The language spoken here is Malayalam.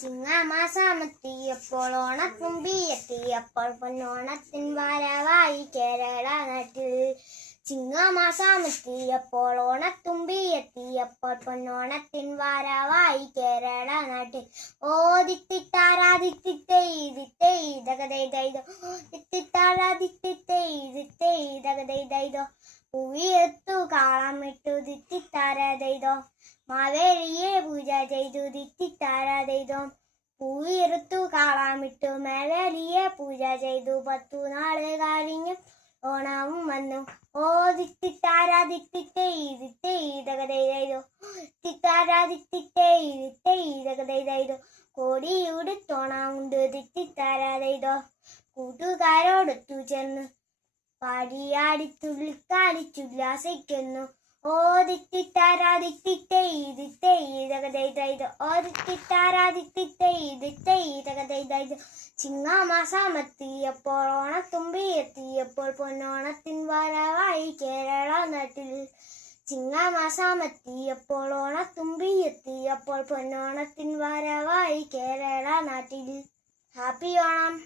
ചിങ്ങമാസമെത്തിയപ്പോൾ ഓണത്തുമ്പിയെത്തിയപ്പോൾ പൊന്നോണത്തിൻ വരവായി കേരള നാട്ടിൽ. ചിങ്ങമാസമെത്തിയപ്പോൾ ഓണത്തുമ്പിയെത്തിയപ്പോൾ പൊന്നോണത്തിൻ വരവായി കേരള നാട്ടിൽ. ഓ ദിത്തിത്താരാദിത്തിത്തൈതകതൈതൈതോ ദിത്തിത്താരാദിത്തിത്തൈതകതൈതൈതോ പൂവിയെത്തു കാളമിട്ടു ദിത്തിത്താരാതൈതോ മാവേലിയെ പൂജ ചെയ്തു ദിത്തിത്താരാതൈതോ പൂവിറുത്തു കാളമിട്ടു മാവേലിയെ പൂജ ചെയ്തു 10 നാള് കഴിഞ്ഞു ഓണവും വന്നു. ഓ ദിത്തിത്താരാദിത്തിത്തൈതകതൈതൈതോ ദിത്തിത്താരാദിത്തിത്തൈതകതൈതൈതോ കോടിയുടുത്തോണമുണ്ട് ദിത്തിത്താരാതൈതോ കൂട്ടുകാരോടൊത്തു ചേർന്ന് പാടിയാടി തുള്ളിക്കാലിച്ചുല്ലാസിക്കുന്നു. ഓ ദിത്തിത്താരാദിത്തിത്തൈതകതൈതൈതോ ഓ ദിത്തിത്താരാദിത്തിത്തൈതകതൈതൈതോ ചിങ്ങമാസമെത്തിയപ്പോൾ ഓണത്തുമ്പിയെത്തിയപ്പോൾ പൊന്നോണത്തിൻ വരവായി കേരള നാട്ടിൽ. ചിങ്ങമാസമെത്തിയപ്പോൾ ഓണത്തുമ്പിയെത്തിയപ്പോൾ പൊന്നോണത്തിൻ വരവായി കേരള നാട്ടിൽ. ഹാപ്പി ഓണം.